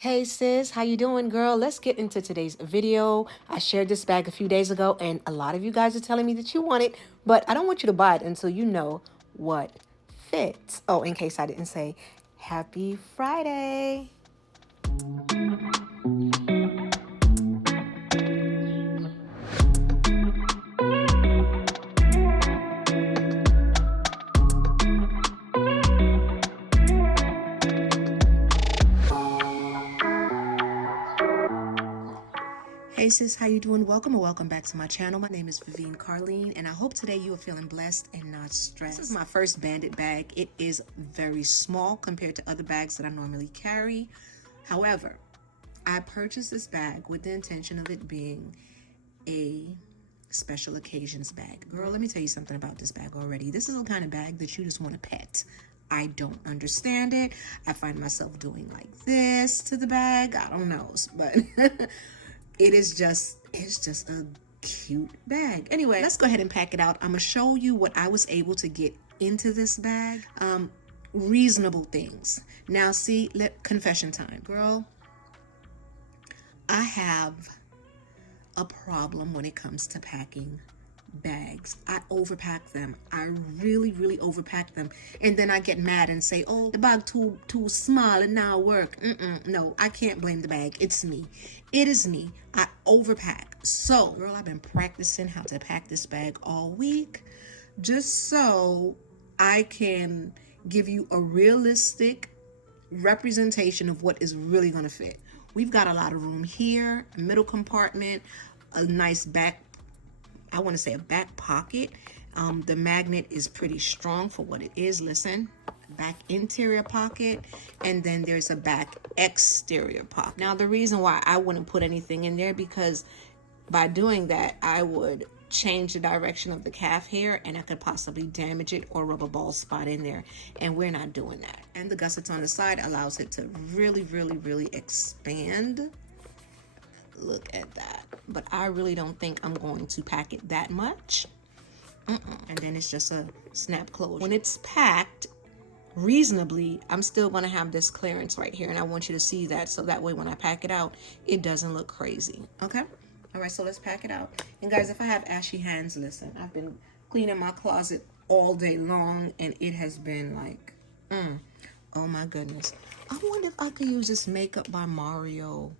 Hey sis, how you doing, girl? Let's get into today's video. I shared this bag a few days ago and a lot of you guys are telling me that you want it, but I don't want you to buy it until you know what fits. Oh, in case I didn't say, happy Friday. Hey sis, how you doing? Welcome or welcome back to my channel. My name is Vivienne-Karlene and I hope today you are feeling blessed and not stressed. This is my first Bandit bag. It is very small compared to other bags that I normally carry. However, I purchased this bag with the intention of it being a special occasions bag. Girl, let me tell you something about this bag already. This is the kind of bag that you just want to pet. I don't understand it. I find myself doing like this to the bag. I don't know, but it's just a cute bag. Anyway, let's go ahead and pack it out. I'm gonna show you what I was able to get into this bag. Reasonable things. Now see, confession time. Girl, I have a problem when it comes to packing bags. I overpack them. I really overpack them, and then I get mad and say, oh, the bag too small and now work. No, I can't blame the bag. It's me. It is me. I overpack. So girl, I've been practicing how to pack this bag all week just so I can give you a realistic representation of what is really going to fit. We've got a lot of room here, a middle compartment, a nice back, I want to say a back pocket. The magnet is pretty strong for what it is. Listen, back interior pocket, and then there's a back exterior pocket. Now the reason why I wouldn't put anything in there, because by doing that I would change the direction of the calf hair and I could possibly damage it or rub a bald spot in there, and we're not doing that. And the gussets on the side allows it to really expand. Look at that. But I really don't think I'm going to pack it that much. And then it's just a snap closure. When it's packed reasonably, I'm still going to have this clearance right here, and I want you to see that, so that way when I pack it out it doesn't look crazy. Okay, all right, so let's pack it out. And guys, if I have ashy hands, listen, I've been cleaning my closet all day long and it has been like oh my goodness. I wonder if I could use this Makeup by Mario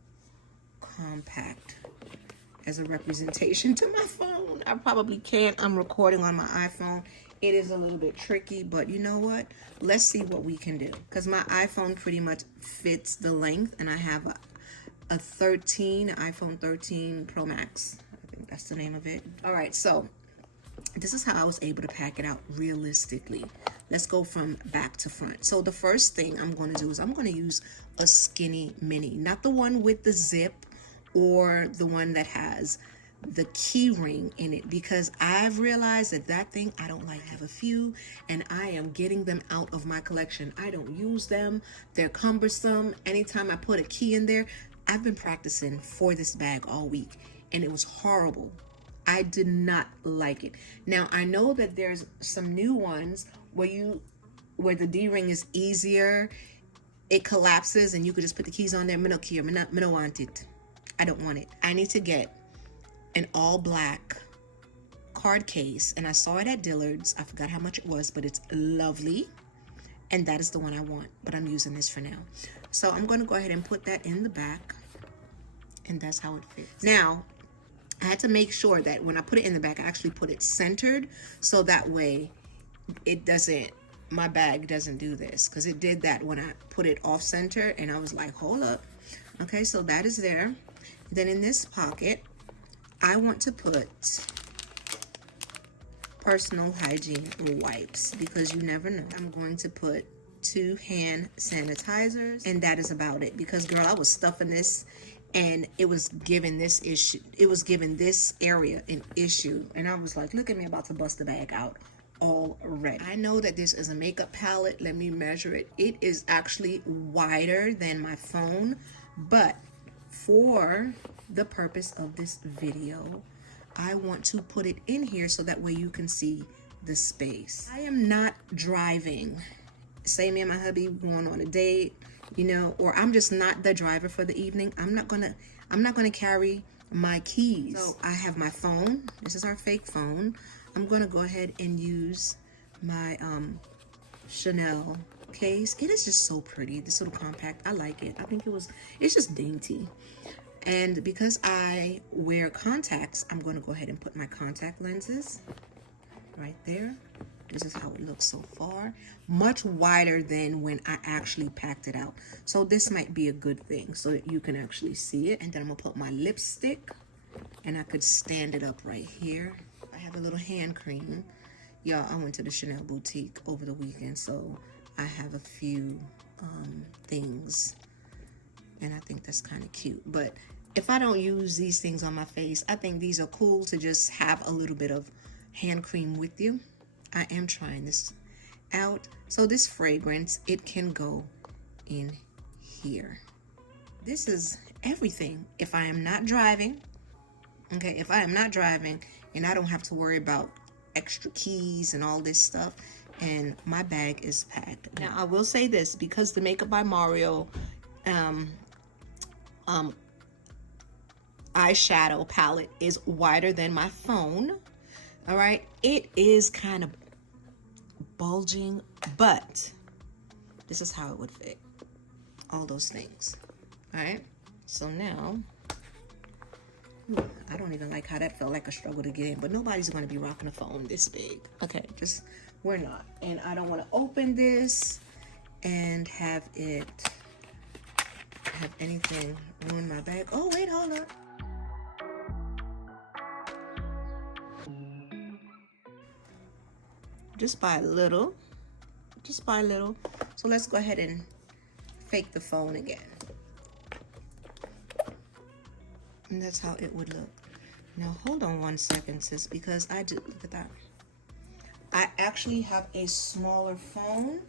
compact as a representation to my phone. I probably can't. I'm recording on my iPhone. It is a little bit tricky, but you know what? Let's see what we can do, because my iPhone pretty much fits the length, and I have a iPhone 13 Pro Max. I think that's the name of it. All right, so this is how I was able to pack it out realistically. Let's go from back to front. So the first thing I'm going to do is I'm going to use a skinny mini, not the one with the zip or the one that has the key ring in it, because I've realized that thing I don't like. I have a few and I am getting them out of my collection. I don't use them. They're cumbersome. Anytime I put a key in there, I've been practicing for this bag all week and it was horrible. I did not like it. Now I know that there's some new ones where the D-ring is easier. It collapses and you could just put the keys on there. I don't want it. I don't want it. I need to get an all black card case, and I saw it at Dillard's. I forgot how much it was, but it's lovely, and that is the one I want, but I'm using this for now. So I'm going to go ahead and put that in the back, and that's how it fits. Now I had to make sure that when I put it in the back, I actually put it centered, so that way my bag doesn't do this, because it did that when I put it off center, and I was like, hold up. Okay, so that is there. Then in this pocket, I want to put personal hygiene wipes, because you never know. I'm going to put 2 hand sanitizers, and that is about it, because girl, I was stuffing this and it was giving this area an issue, and I was like, look at me, about to bust the bag out already. I know that this is a makeup palette. Let me measure it. It is actually wider than my phone, but for the purpose of this video, I want to put it in here so that way you can see the space. I am not driving. Say me and my hubby going on a date, you know, or I'm just not the driver for the evening, I'm not gonna carry my keys. So I have my phone. This is our fake phone. I'm gonna go ahead and use my Chanel case. It is just so pretty, this little compact. I like it. I think it's just dainty. And because I wear contacts, I'm going to go ahead and put my contact lenses right there. This is how it looks so far. Much wider than when I actually packed it out. So this might be a good thing so that you can actually see it. And then I'm going to put my lipstick, and I could stand it up right here. I have a little hand cream. Y'all, I went to the Chanel boutique over the weekend, so I have a few things, and I think that's kind of cute. But if I don't use these things on my face, I think these are cool to just have a little bit of hand cream with you. I am trying this out. So this fragrance, it can go in here. This is everything. If I am not driving, okay, if I am not driving and I don't have to worry about extra keys and all this stuff, and my bag is packed. Now I will say this, because the Makeup by Mario eyeshadow palette is wider than my phone, all right, it is kind of bulging, but this is how it would fit, all those things. All right, so now I don't even like how that felt like a struggle to get in, but nobody's going to be rocking a phone this big. Okay, just, we're not. And I don't want to open this and have anything ruin my bag. Oh, wait, hold on. Just by a little. Just by a little. So let's go ahead and fake the phone again. And that's how it would look. Now hold on one second, sis, because I did, look at that. I actually have a smaller phone.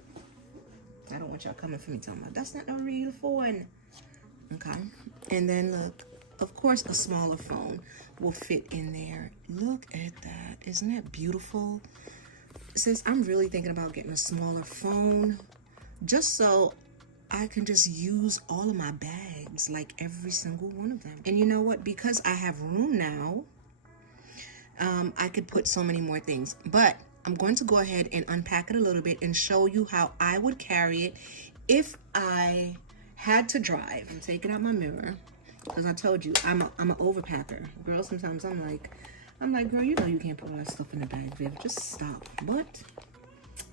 I don't want y'all coming for me talking about that's not a real phone. Okay. And then look, of course a smaller phone will fit in there. Look at that. Isn't that beautiful? Sis, I'm really thinking about getting a smaller phone just so I can just use all of my bags, like every single one of them. And you know what? Because I have room now, I could put so many more things. But I'm going to go ahead and unpack it a little bit and show you how I would carry it if I had to drive. I'm taking out my mirror because I told you I'm an overpacker. Girl, sometimes I'm like, girl, you know you can't put all that stuff in the bag, Viv. Just stop. But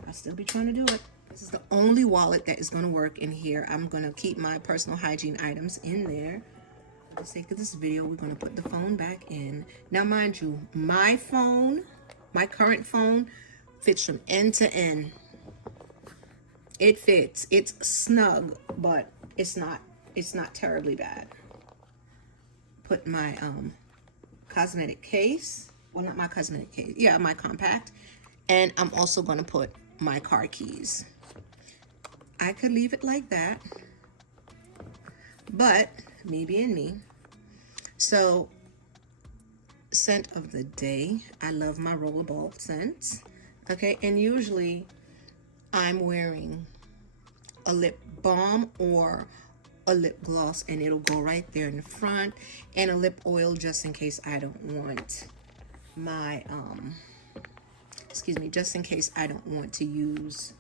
I still be trying to do it. This is the only wallet that is going to work in here. I'm going to keep my personal hygiene items in there. For the sake of this video, we're going to put the phone back in. Now, mind you, my phone, my current phone, fits from end to end. It fits. It's snug, but it's not terribly bad. Put my cosmetic case. Well, not my cosmetic case. Yeah, my compact. And I'm also going to put my car keys. I could leave it like that, but maybe in me. So, scent of the day. I love my rollerball scents. Okay, and usually I'm wearing a lip balm or a lip gloss, and it'll go right there in the front, and a lip oil just in case I don't want my just in case I don't want to use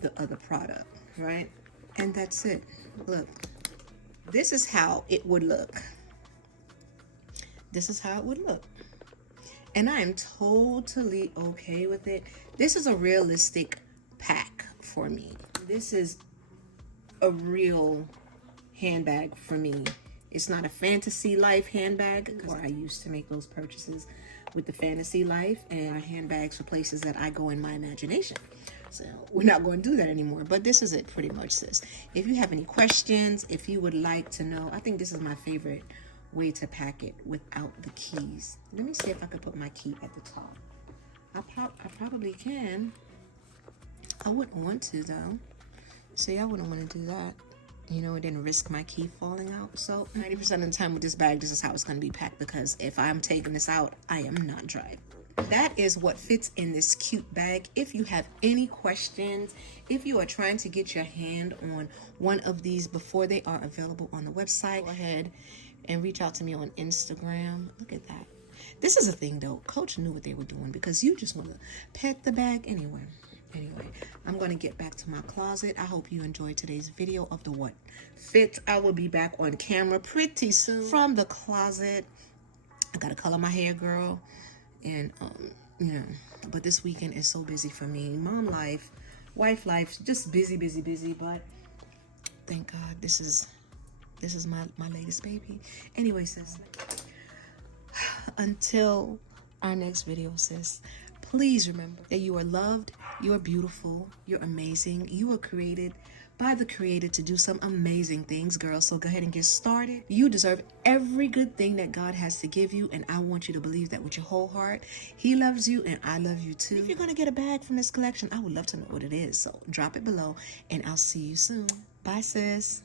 the other product, right? And that's it. Look, this is how it would look. This is how it would look. And I am totally okay with it. This is a realistic pack for me. This is a real handbag for me. It's not a fantasy life handbag, where I used to make those purchases with the fantasy life and handbags for places that I go in my imagination. So we're not going to do that anymore. But this is it pretty much, sis. If you have any questions, if you would like to know, I think this is my favorite way to pack it without the keys. Let me see if I could put my key at the top. I probably can. I wouldn't want to though. See, I wouldn't want to do that. You know, it didn't risk my key falling out. So 90% of the time with this bag, this is how it's going to be packed, because if I'm taking this out, I am not driving. That is what fits in this cute bag. If you have any questions, if you are trying to get your hand on one of these before they are available on the website, go ahead and reach out to me on Instagram. Look at that. This is a thing though. Coach knew what they were doing because you just want to pet the bag anyway. Anyway, I'm going to get back to my closet. I hope you enjoyed today's video of the what fits. I will be back on camera pretty soon from the closet. I got to color my hair, girl. And, you know, but this weekend is so busy for me. Mom life, wife life, just busy. But thank God this is my latest baby. Anyway, sis, until our next video, sis, please remember that you are loved, you are beautiful, you're amazing, you are created by the Creator to do some amazing things, girl. So go ahead and get started. You deserve every good thing that God has to give you, and I want you to believe that with your whole heart. He loves you, and I love you too. If you're gonna get a bag from this collection, I would love to know what it is. So drop it below, and I'll see you soon. Bye, sis.